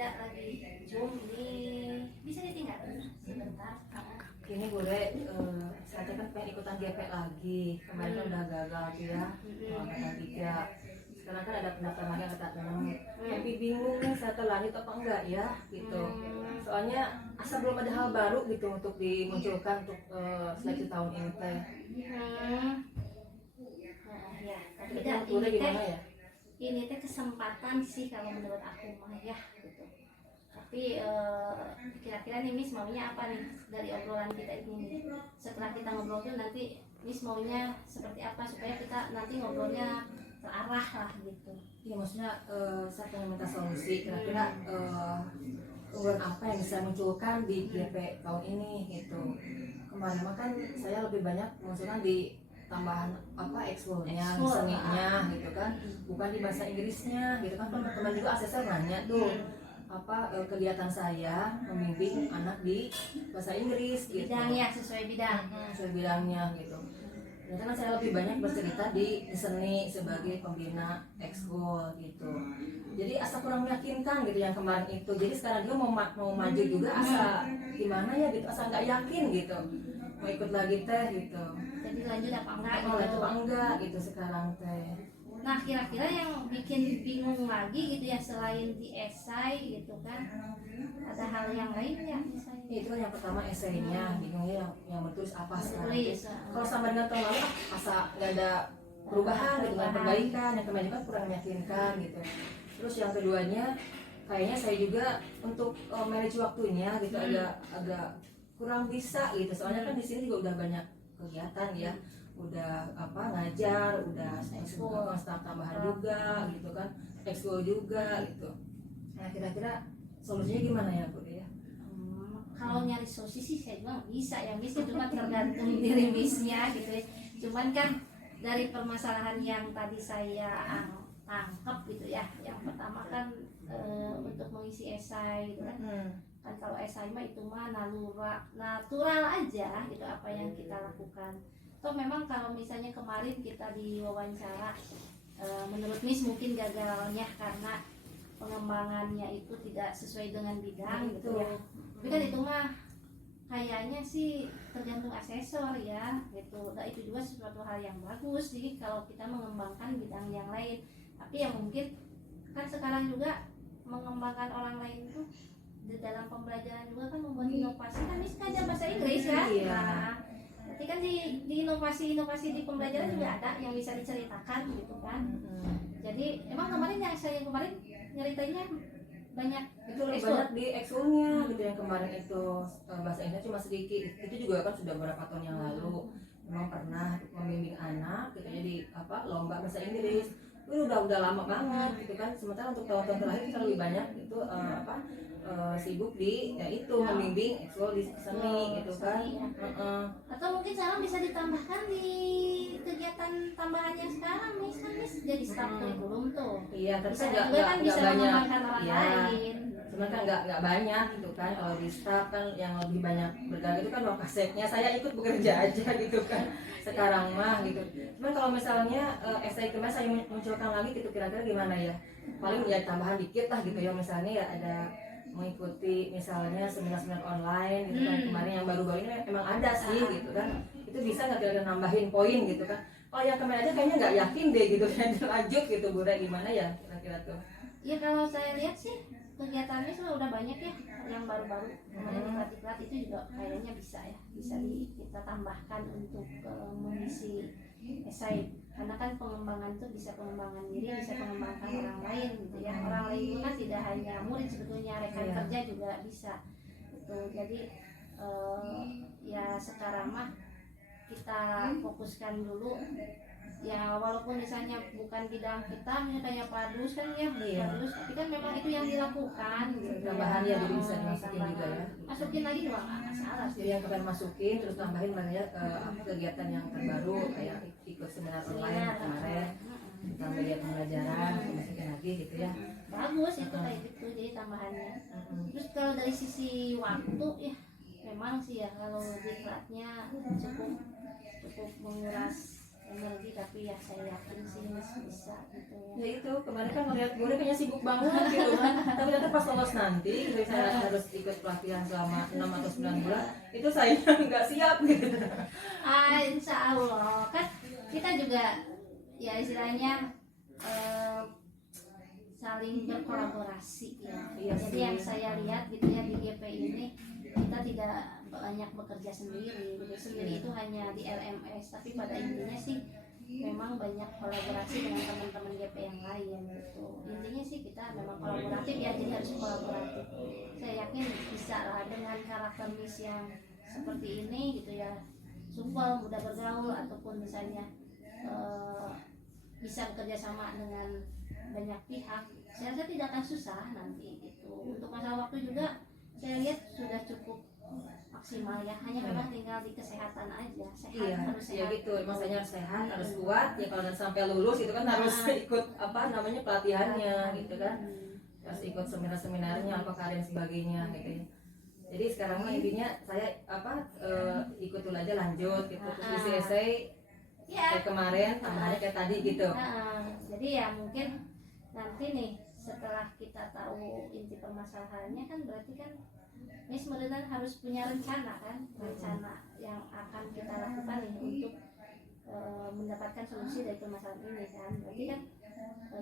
tidak lagi Zoom bisa ditinggal sebentar. Ini boleh, saya kan pengen ikutan GP lagi. Kemarin kan udah gagal tuh ya, angkatan 3. Sekarang kan ada pendaftaran lagi angkatan 6. Tapi bingung nih saya tuh lanjut apa enggak ya gitu. Soalnya asa belum ada hal baru gitu untuk dimunculkan untuk seleksi tahun ini teh. Ya, Tidak boleh gimana ya? Ini teh kesempatan sih kalau menurut aku mah ya gitu. Tapi kira-kira nih Miss maunya apa nih dari obrolan kita ini nih? Setelah kita ngobrol tuh nanti Miss maunya seperti apa supaya kita nanti ngobrolnya terarah lah gitu. Iya maksudnya saya pengen minta solusi kira-kira unggulan apa yang bisa munculkan di GP tahun ini gitu. Kemarin mah kan saya lebih banyak munculkan di tambahan apa ekskulnya, seninya gitu kan, bukan di bahasa Inggrisnya gitu kan. Teman-teman juga asesor nanya tuh apa kegiatan saya membimbing anak di bahasa Inggris gitu. Bidangnya sesuai bidang. Sesuai bidangnya gitu. Ternyata kan saya lebih banyak bercerita di seni sebagai pembina ekskul gitu. Jadi asa kurang meyakinkan gitu yang kemarin itu. Jadi sekarang juga mau maju juga asa gimana ya gitu, asa nggak yakin gitu. Mau ikut lagi teh gitu. Jadi lanjut apa enggak Oh, gitu. apa enggak gitu sekarang teh. Nah kira-kira yang bikin bingung lagi gitu ya selain di esai gitu kan, ada hal yang lain ya misalnya? Itu kan yang pertama esainya, bingungnya yang bertulis apa sekarang. Tulis. Kalau sama dengan tahun lalu asa nggak ada perubahan gitu kan, perbaikan. Yang kemarin kan kurang meyakinkan gitu. Terus yang keduanya kayaknya saya juga untuk manage waktunya gitu agak kurang bisa gitu. Soalnya kan di sini juga udah banyak kegiatan ya, udah apa ngajar, udah ekskul staff tambahan juga gitu kan, ekskul juga gitu. Nah kira-kira solusinya gimana ya Bu ya? Kalau nyari solusi sih saya bilang bisa ya Miss, itu kan tergantung diri Missnya gitu ya. Cuman kan dari permasalahan yang tadi saya tangkap gitu ya, yang pertama kan untuk mengisi esai gitu kan. Kan kalau esai mah itu mah natural aja gitu apa yang kita lakukan. Toh memang kalau misalnya kemarin kita diwawancara, menurut Miss mungkin gagalnya karena pengembangannya itu tidak sesuai dengan bidang gitu ya. Tapi kan itu mah kayaknya sih tergantung asesor ya gitu. Nah itu juga sesuatu hal yang bagus sih kalau kita mengembangkan bidang yang lain. Tapi yang mungkin kan sekarang juga mengembangkan orang lain itu di dalam pembelajaran juga kan membuat inovasi kan Miss kan bahasa Inggris ya. Nah, berarti kan di inovasi di pembelajaran juga ada yang bisa diceritakan gitu kan. Jadi emang kemarin nyeritainnya banyak itu lebih banyak di eksulnya gitu. Yang kemarin itu bahasa Inggris cuma sedikit. Itu juga kan sudah beberapa tahun yang lalu memang pernah membimbing anak gitu ya di apa lomba bahasa Inggris. Itu udah lama banget gitu kan. Sementara untuk tahun-tahun terakhir kita lebih banyak itu sibuk di ya itu membimbing ekskul di seni gitu kan. Atau mungkin sekarang bisa ditambahkan di kegiatan tambahan yang sekarang Miss kan Miss jadi staf kurikulum tuh. Iya, tapi bisa kan juga kan bisa banyak mengembangkan orang lain. Cuma kan nggak banyak gitu kan. Kalau di staff kan yang lebih banyak bergerak itu kan lokasinya saya ikut bekerja aja gitu kan sekarang mah gitu. Cuman kalau misalnya esai kemarin saya munculkan lagi gitu kira-kira gimana ya, paling ya tambahan dikit lah gitu ya. Misalnya ya ada mengikuti misalnya seminar-seminar online gitu kan. Kemarin yang baru-baru ini emang ada sih gitu kan. Itu bisa nggak kira-kira nambahin poin gitu kan. Kalau yang kemarin aja kayaknya nggak yakin deh gitu kan. Lanjut gitu Bu, gimana ya kira-kira tuh? Ya kalau saya lihat sih kegiatannya sudah udah banyak ya yang baru-baru. Kemarin diklat-diklat itu juga kayaknya bisa kita tambahkan untuk mengisi esai. Karena kan pengembangan itu bisa pengembangan diri, bisa pengembangan orang lain gitu ya. Orang lain itu kan tidak hanya murid, sebetulnya rekan kerja juga bisa gitu. Jadi ya sekarang mah kita fokuskan dulu ya, walaupun misalnya bukan bidang kita kayak padus kan ya, padus, tapi kan memang itu yang dilakukan gitu. Tambahan ya, jadi bisa dimasukin juga ya. Masukin lagi doang nggak masalah sih. Jadi yang kalian masukin terus tambahin banyak kegiatan yang terbaru kayak ikut seminar online kemarin, tambah lihat pembelajaran, masukin lagi gitu ya. Bagus itu kayak gitu, jadi tambahannya. Terus kalau dari sisi waktu ya memang sih ya kalau diklatnya cukup menguras energi, tapi ya saya yakin sih Mas bisa gitu ya. Ya itu kemarin kan ngeliat gue kayaknya sibuk banget gitu kan, tapi ternyata pas lolos nanti gitu, saya harus ikut pelatihan selama 6 atau 9 bulan, itu saya nggak siap gitu. Insya Allah kan kita juga ya istilahnya saling berkolaborasi ya. Iya Jadi sih. yang saya lihat gitu ya di GP ini kita tidak banyak bekerja sendiri gitu. Sendiri itu hanya di LMS, tapi pada intinya sih memang banyak kolaborasi dengan teman-teman GP yang lain gitu. Intinya sih kita memang kolaboratif ya, jadi harus kolaboratif. Saya yakin bisa lah dengan karakter Miss yang seperti ini gitu ya, supel, mudah bergaul, ataupun misalnya bisa bekerja sama dengan banyak pihak. Saya rasa tidak akan susah nanti gitu. Untuk masalah waktu juga saya lihat sudah cukup maksimal ya, hanya memang tinggal di kesehatan aja. Sehat, Iya, harus ya sehat. gitu. Masanya harus sehat, harus kuat. Ya kalau nanti sampai lulus itu kan harus ikut apa namanya pelatihannya gitu kan. Harus ikut seminar-seminarnya, apa dan sebagainya gitu ya. Jadi sekarang mah intinya saya ikut dulu aja lanjut gitu. Terus isi essay Ya. kayak kemarin tambahannya kayak tadi gitu. Jadi ya mungkin nanti nih setelah kita tahu inti permasalahannya kan berarti kan Miss Meredan harus punya rencana kan, rencana yang akan kita lakukan nih untuk mendapatkan solusi dari permasalahan ini kan. Berarti kan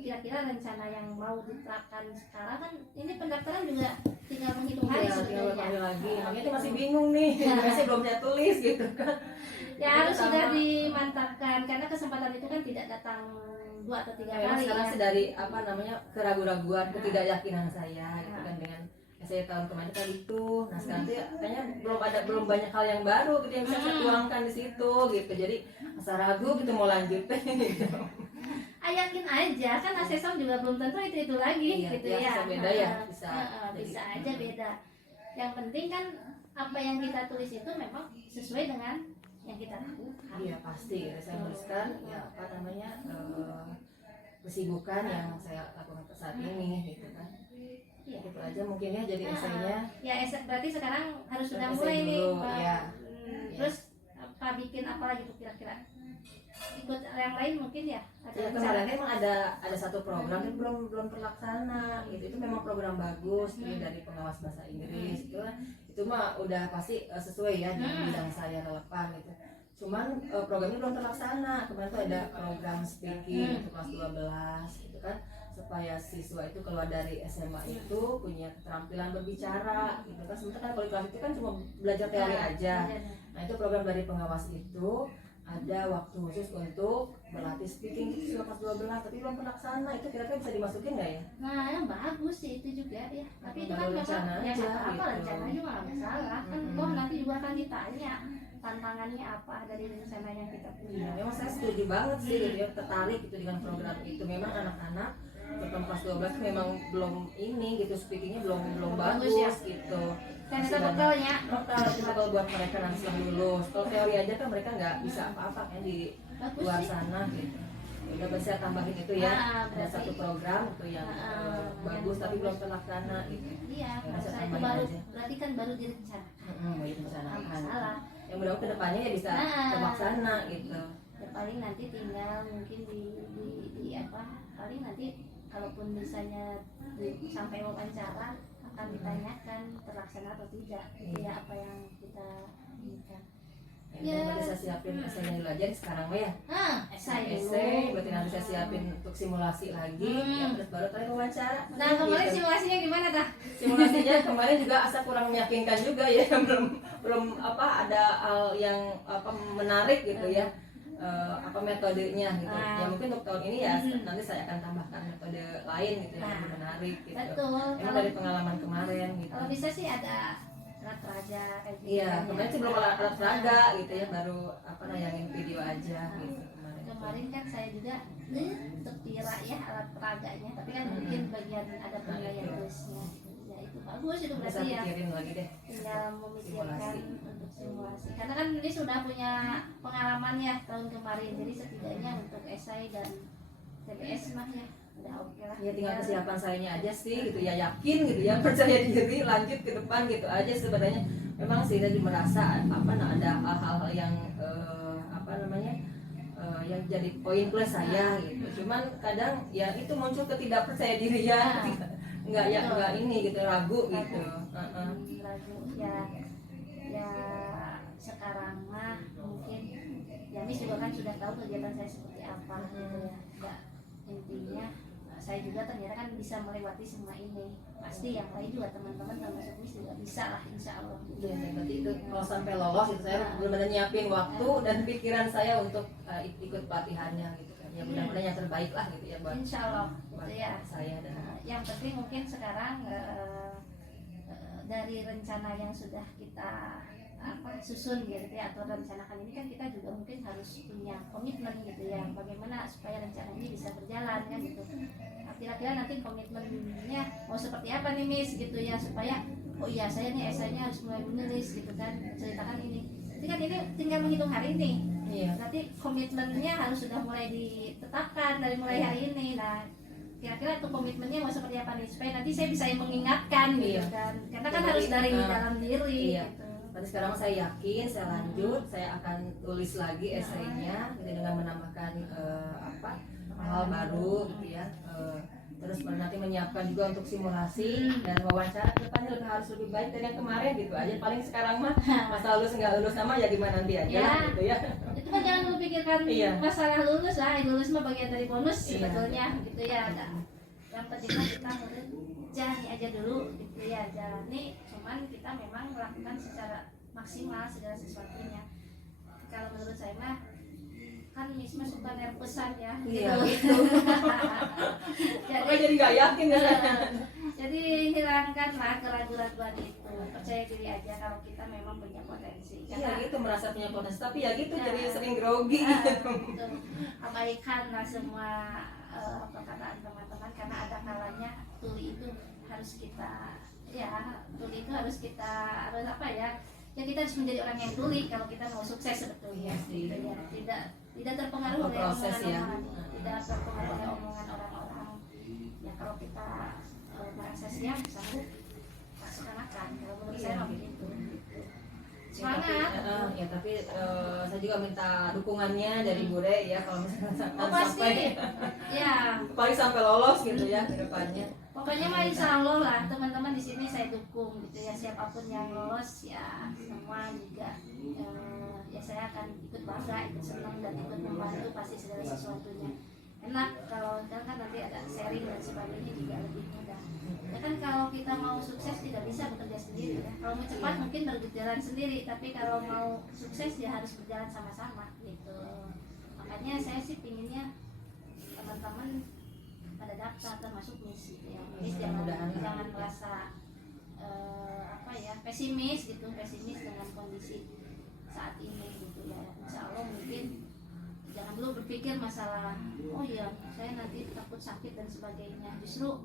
kira-kira rencana yang mau diterapkan sekarang kan, ini pendaftaran juga tinggal menghitung hari Iya, tinggal sebenarnya. beberapa hari lagi. Makanya itu masih bingung nih. Masih belum saya tulis gitu kan. Ya harus sudah dimantapkan karena kesempatan itu kan tidak datang 2 atau 3 Memang kali sekarang ya. sih dari apa namanya keraguan-raguan, ketidakyakinan saya gitu kan dengan saya tahun kemarin kan itu. Nah sekarang tuh ya, kayaknya belum banyak hal yang baru gitu yang bisa saya tuangkan di situ gitu. Jadi masa ragu gitu mau lanjut gitu. Yakin aja kan asesor juga belum tentu itu lagi Iya, gitu ya, ya. bisa beda ya, bisa. Bisa aja beda. Yang penting kan apa yang kita tulis itu memang sesuai dengan yang kita lakukan. Iya pasti ya, saya menuliskan ya apa namanya kesibukan yang saya lakukan saat ini gitu kan. Iya. Gitu aja mungkin ya jadi esainya. Ya berarti sekarang harus sudah Esai mulai nih. dulu, ya. Terus apa bikin apa lagi tuh kira-kira? Ikut yang lain mungkin ya? Ya kemarin emang ada satu program yang belum terlaksana gitu. Itu memang program bagus gitu, dari pengawas bahasa Inggris gitu. Itu mah udah pasti sesuai ya dengan bidang saya relevan gitu. Cuman programnya belum terlaksana. Kemarin tuh ada program speaking untuk kelas 12 gitu kan, supaya siswa itu keluar dari SMA itu punya keterampilan berbicara gitu kan. Sementara kan kalau di kelas itu kan cuma belajar teori aja. Nah itu program dari pengawas itu ada waktu khusus untuk berlatih speaking itu siswa kelas 12, tapi belum terlaksana. Itu kira-kira bisa dimasukin nggak ya? Nah, yang bagus sih itu juga ya. Tapi itu kan Baru memang rencana ya aja, nggak apa-apa, gitu. rencana juga nggak masalah kan. Toh nanti juga akan ditanya tantangannya apa dari rencana yang kita Iya, punya. memang saya setuju banget sih gitu ya, tertarik gitu dengan program itu. Memang anak-anak terutama kelas 12 memang belum ini gitu, speakingnya belum Bagus bagus ya. gitu. Dan Masih itu banyak. bekalnya Bekal itu bakal buat mereka nanti setelah lulus. Kalau teori aja kan mereka nggak bisa apa-apa kan di bagus luar sih. sana gitu. Udah bisa tambahin itu ya. Ada berarti- satu program itu yang bagus yang tapi bagus. belum terlaksana gitu. Iya, Ya, masa saya itu tambahin baru aja. berarti kan baru direncanakan. Mau Nggak direncanakan. masalah. Yang mudah-mudahan kedepannya ya bisa terlaksana gitu. Ya paling nanti tinggal mungkin di apa? Paling nanti kalaupun misalnya sampai wawancara akan ditanyakan terlaksana atau tidak, gitu ya apa yang kita inginkan. Ya, nanti saya siapin esainya dulu aja nih sekarang mah ya. Esai dulu. Esai, berarti nanti saya siapin untuk simulasi lagi, ya, terus baru tadi wawancara. Nah kemarin Gitu. simulasinya gimana tah? Simulasinya kemarin juga asa kurang meyakinkan juga ya, belum apa ada hal yang apa menarik gitu ya. Apa metodenya gitu. Ya mungkin untuk tahun ini ya nanti saya akan tambahkan metode lain gitu yang lebih menarik gitu. Betul. Emang dari pengalaman kemarin gitu. Kalau bisa sih ada alat peraga kayak gitu. Iya, kemarin sih belum alat peraga gitu ya, baru apa nayangin video aja gitu kemarin. Kemarin kan saya juga terpira ya alat peraganya, tapi kan mungkin bagian ada penilaian tulisnya. Ya itu bagus itu Bisa berarti ya. pikirin lagi deh. Tinggal memikirkan Simulasi. untuk simulasi. Karena kan ini sudah punya pengalaman ya tahun kemarin, jadi setidaknya untuk esai dan TBS mah ya udah oke lah. Ya tinggal kesiapan sayanya aja sih gitu ya, yakin gitu ya, percaya diri, lanjut ke depan gitu aja sebenarnya. Memang sih tadi merasa apa ada hal-hal yang apa namanya yang jadi poin plus saya gitu. Cuman kadang ya itu muncul ketidakpercaya dirian, nggak ini gitu, ragu gitu. Ragu ya sekarang mah mungkin ya Miss juga kan sudah tahu kegiatan saya seperti apa gitu ya. Nggak, intinya saya juga ternyata kan bisa melewati semua ini. Pasti yang lain juga teman-teman termasuk Miss juga bisa lah, insya Allah. Iya, berarti itu kalau sampai lolos itu saya benar-benar nyiapin waktu dan pikiran saya untuk ikut pelatihannya gitu kan. Ya mudah-mudahan yang terbaik lah gitu ya buat, Insya Allah buat gitu ya. saya dan Yang penting mungkin sekarang dari rencana yang sudah kita susun gitu ya, atau rencanakan ini kan kita juga mungkin harus punya komitmen gitu ya, bagaimana supaya rencana ini bisa berjalan kan gitu. Nah, kira-kira nanti komitmennya mau seperti apa nih Miss gitu ya, supaya oh iya saya nih esainya harus mulai menulis gitu kan, ceritakan ini. Jadi kan ini tinggal menghitung hari ini. iya. Berarti komitmennya harus sudah mulai ditetapkan dari mulai hari ini. Nah, kira-kira tuh komitmennya mau seperti apa nih, supaya nanti saya bisa mengingatkan gitu kan, karena kan harus dari dalam diri gitu. Berarti sekarang saya yakin, saya lanjut, saya akan tulis lagi esainya gitu, dengan menambahkan hal baru gitu ya. Terus nanti menyiapkan juga untuk simulasi dan wawancara ke depannya harus lebih baik dari yang kemarin gitu aja. Paling sekarang mah masalah lulus nggak lulus sama ya gimana nanti aja Ya. gitu ya. Itu kan jangan dulu pikirkan masalah lulus lah, lulus mah bagian dari bonus sebetulnya gitu ya. Yang penting mah kita jalani aja dulu gitu ya, jalani. Cuman kita memang melakukan secara maksimal segala sesuatunya. Kalau menurut saya mah kan Miss mah suka nervousan ya gitu. Jadi nggak yakin ya. Jadi hilangkanlah keraguan-keraguan itu, percaya diri aja kalau kita memang punya potensi. Iya gitu, merasa punya potensi tapi ya gitu jadi sering grogi gitu. Abaikanlah semua perkataan teman-teman, karena ada kalanya tuli itu harus kita kita harus menjadi orang yang tuli kalau kita mau sukses sebetulnya. Iya, Ya, tidak terpengaruh oleh proses omongan orang, tidak terpengaruh oleh omongan orang-orang. Ya kalau kita merasa siap, sanggup, laksanakan. Kalau menurut saya begitu. Semangat. Tapi saya juga minta dukungannya dari Bure ya kalau misalnya Pasti. Ya. paling sampai lolos gitu ya ke depannya. Pokoknya mah insya Allah lah teman-teman di sini saya dukung gitu ya, siapapun yang lolos ya semua juga ya saya akan ikut bangga, ikut senang dan ikut membantu pasti segala sesuatunya. Enak kalau kan nanti ada sharing dan sebagainya juga lebih mudah. Ya kan kalau kita mau sukses tidak bisa bekerja sendiri ya. Kalau mau cepat mungkin berjalan sendiri, tapi kalau mau sukses ya harus berjalan sama-sama gitu. Makanya saya sih pinginnya teman-teman pada daftar termasuk Miss gitu ya. Miss jangan merasa pesimis dengan kondisi saat ini gitu ya. Insya Allah mungkin jangan dulu berpikir masalah oh iya saya nanti takut sakit dan sebagainya. Justru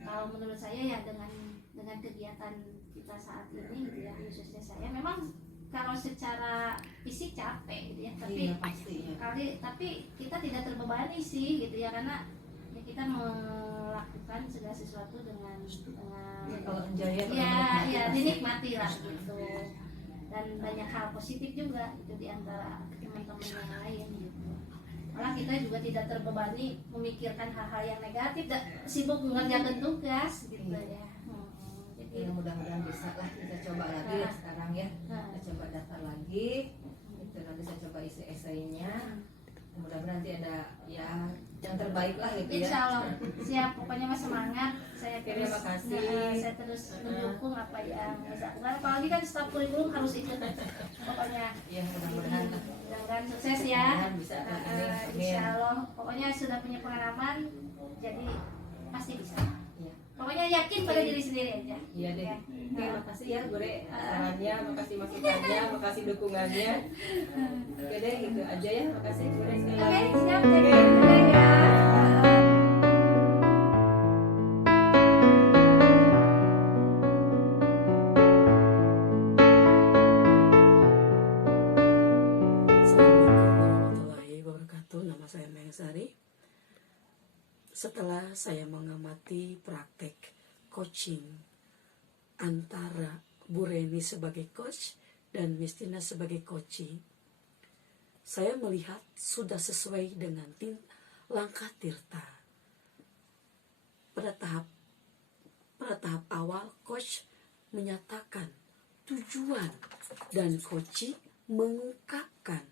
kalau menurut saya ya dengan kegiatan kita saat ini gitu ya, khususnya saya memang kalau secara fisik capek gitu ya, tapi tapi kita tidak terbebani sih gitu ya, karena ya kita melakukan segala sesuatu dengan kalau enjoy ya dinikmati lah gitu, dan banyak hal positif juga itu diantara teman-teman yang lain gitu. Malah kita juga tidak terbebani memikirkan hal-hal yang negatif, sibuk mengerjakan tugas gitu ya. Jadi mudah-mudahan bisa lah kita coba lagi sekarang ya. Kita coba daftar lagi. Itu nanti saya coba isi esainya. Mudah-mudahan nanti ada ya yang terbaik lah gitu ya. Insya Allah siap, pokoknya mas semangat. Terima kasih. Saya terus mendukung apa yang bisa lakukan. Apalagi kan staf kurikulum harus ikut. Pokoknya. Ya mudah-mudahan. Mudah-mudahan sukses ya. Bisa. Insya Allah. Pokoknya sudah punya pengalaman, jadi pasti bisa. Ya. Pokoknya yakin pada diri sendiri aja. Iya deh. Oke, makasih ya Bure sarannya, makasih masukannya, makasih dukungannya. Oke deh, gitu aja ya. Makasih Bure sekali lagi. Oke, siap. Ya. Assalamualaikum warahmatullahi wabarakatuh. Nama saya Mengsari. Setelah saya mengamati praktek coaching antara Bu Reni sebagai coach dan Miss Tina sebagai coaching, saya melihat sudah sesuai dengan langkah Tirta. Pada tahap awal, coach menyatakan tujuan dan coach mengungkapkan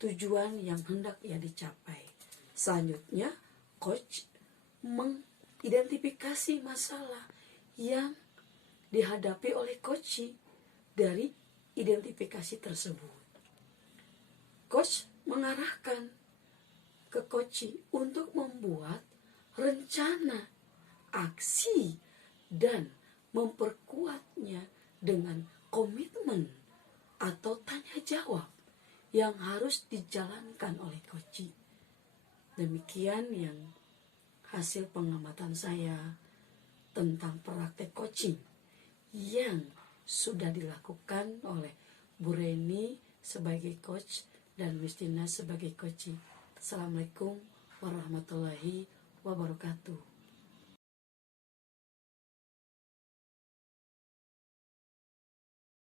tujuan yang hendak ia dicapai. Selanjutnya, coach mengidentifikasi masalah yang dihadapi oleh coach. Dari identifikasi tersebut, coach mengarahkan ke coach untuk membuat rencana aksi dan memperkuatnya dengan komitmen atau tanya jawab yang harus dijalankan oleh coach. Demikian yang hasil pengamatan saya tentang praktek coaching yang sudah dilakukan oleh Bu Reni sebagai coach dan Justina sebagai coach. Assalamualaikum warahmatullahi wabarakatuh.